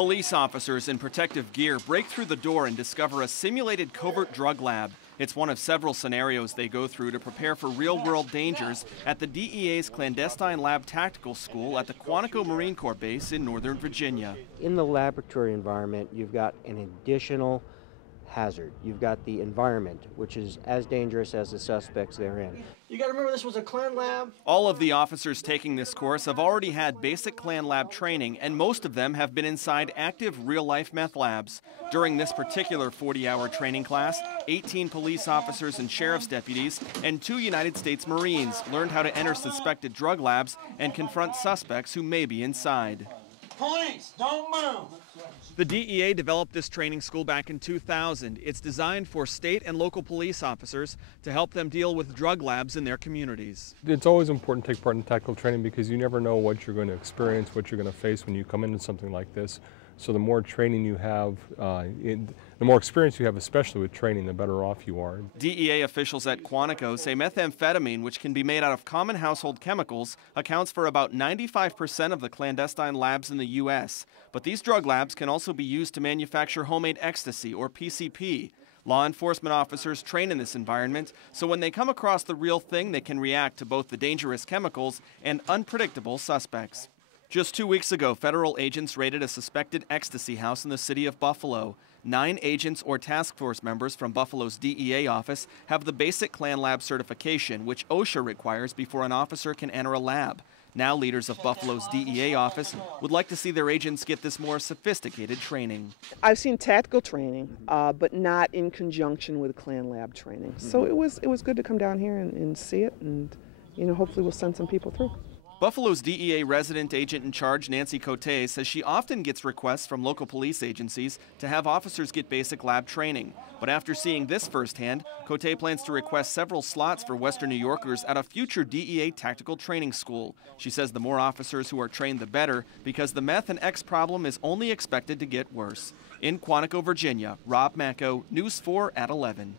Police officers in protective gear break through the door and discover a simulated covert drug lab. It's one of several scenarios they go through to prepare for real-world dangers at the DEA's Clandestine Lab Tactical School at the Quantico Marine Corps Base in Northern Virginia. In the laboratory environment, you've got an additional hazard. You've got the environment, which is as dangerous as the suspects therein. You got to remember this was a Klan lab. All of the officers taking this course have already had basic Klan lab training, and most of them have been inside active real-life meth labs. During this particular 40-hour training class, 18 police officers and sheriff's deputies and 2 United States Marines learned how to enter suspected drug labs and confront suspects who may be inside. Police, don't move. The DEA developed this training school back in 2000. It's designed for state and local police officers to help them deal with drug labs in their communities. It's always important to take part in tactical training because you never know what you're going to experience, what you're going to face when you come into something like this. So the more training you have, the more experience you have, especially with training, the better off you are. DEA officials at Quantico say methamphetamine, which can be made out of common household chemicals, accounts for about 95% of the clandestine labs in the U.S. But these drug labs can also be used to manufacture homemade ecstasy, or PCP. Law enforcement officers train in this environment, so when they come across the real thing, they can react to both the dangerous chemicals and unpredictable suspects. Just 2 weeks ago, federal agents raided a suspected ecstasy house in the city of Buffalo. 9 agents or task force members from Buffalo's DEA office have the basic Klan lab certification, which OSHA requires before an officer can enter a lab. Now leaders of Buffalo's DEA office would like to see their agents get this more sophisticated training. I've seen tactical training, but not in conjunction with Klan lab training. So it was good to come down here and see it, and hopefully we'll send some people through. Buffalo's DEA resident agent in charge, Nancy Cote, says she often gets requests from local police agencies to have officers get basic lab training. But after seeing this firsthand, Cote plans to request several slots for Western New Yorkers at a future DEA tactical training school. She says the more officers who are trained, the better, because the meth and X problem is only expected to get worse. In Quantico, Virginia, Rob Macco, News 4 at 11.